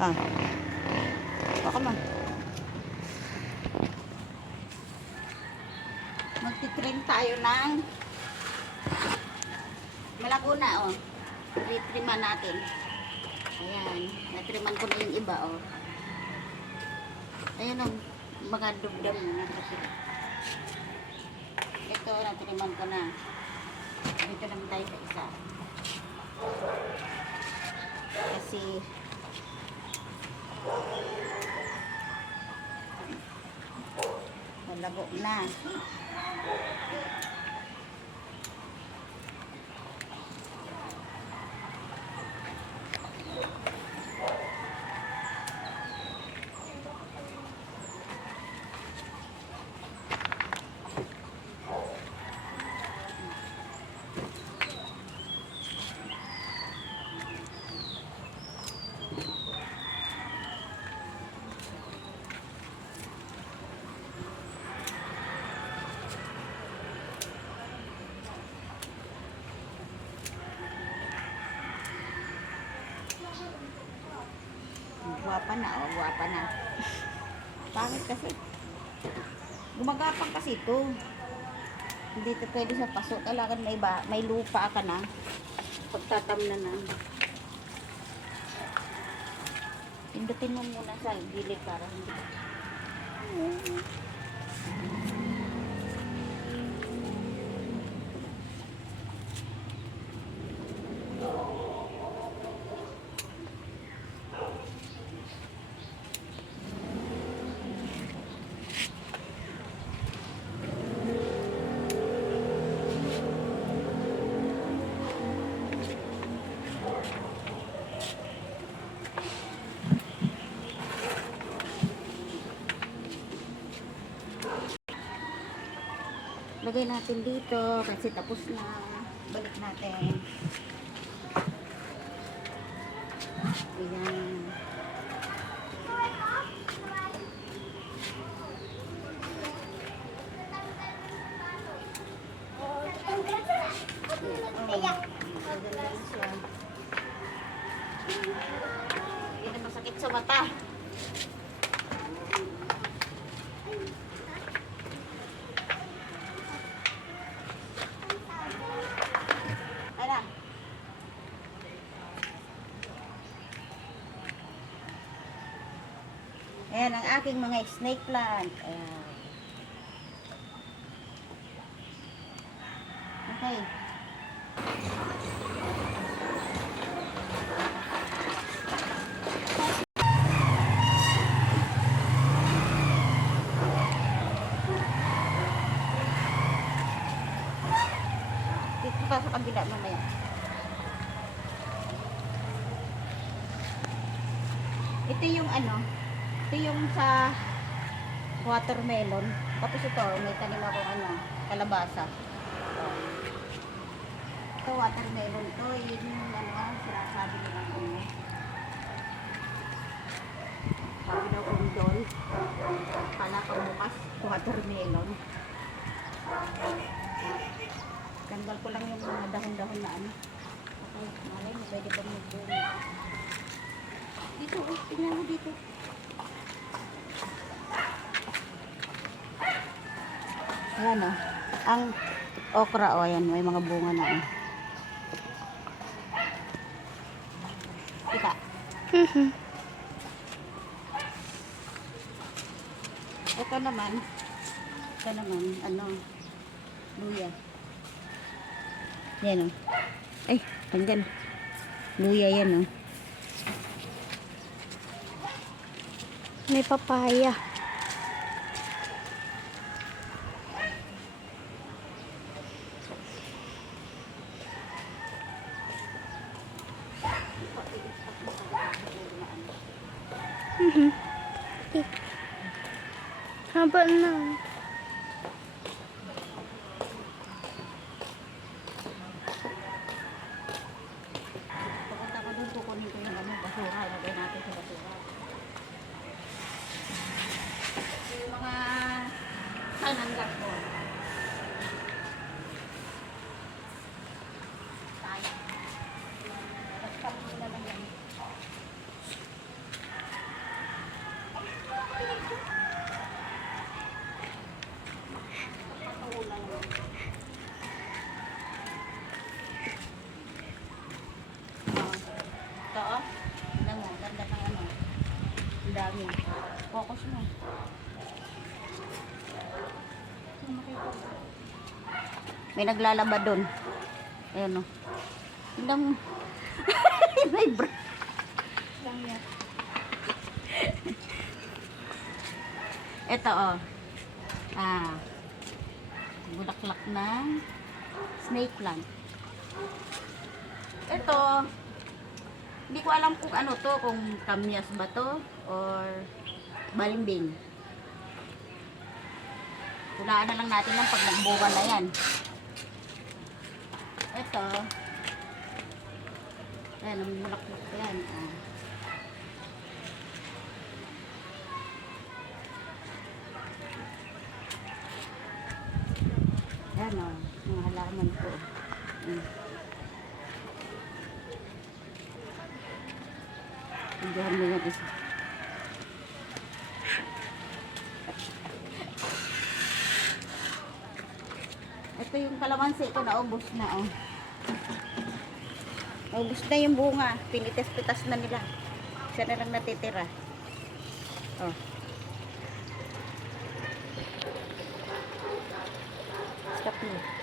Ah, baka man. Magtitrim tayo ng malaguna, oh. Titriman natin. Ayan. Natriman ko na yung iba, oh. Ayan, oh. Mga dugdam na. Ito, natriman ko na. Dito naman tayo sa isa. Kasi malabo na. Guwapa na, oh, guwapa na. Pangit kasi. Gumagapang kasi ito. Hindi ito pwede sa paso. Kailangan may lupa ka na. Pagtatamnan na. Pindutin mo muna sa gilid para hindi. Lagay natin dito kasi tapos na. Balik natin. Ayan. Hindi na masakit sa mata. Ayan ang aking mga snake plant. Ayan. Okay. Dito pa sa kabila mamaya. Ito yung ano, ito yung sa watermelon. Tapos ito, may tanim ako ano, kalabasa. Ito watermelon to, yun yung ano, sinasabi nila ano. Sabi daw kong doon, pala kang bukas, watermelon. Tanggal ko lang yung mga dahon-dahon na ano. Okay, malay mo, pwede ba mag-doon. Dito, tingnan mo dito. Ayan o. Ang okra o, ayan. May mga bunga na o. Kita. Ito naman, ano, luya. Yan o. Ay, tanggal. Luya yan o. May papaya. Haba na. Papunta ko doon, kukunin ko yung ano, basura. Lagay natin sa basura. Yung mga sananggat ko. Tayo. Nagtapos na lang yan. mo. Ganda ng ano. Ang dami. Focus mo. May naglalaba doon. Ayan o. Tingnan mo. May bra. Lang yan. Ito o. Bulaklak ng snake plant. Ito, hindi ko alam kung ano to, kung kamyas ba to or balimbing. Tulaan na lang natin lang pag nagbunga na yan. Ito, ayan, ang bulaklak yan. Ayan o, mga halaman ko. Tingnan mo yan isa. Ito yung kalamansi ko, naubos na oh. Naubos na yung bunga. Pinitas-pitas na nila. Isa na lang natitira. Oh. Stop mo.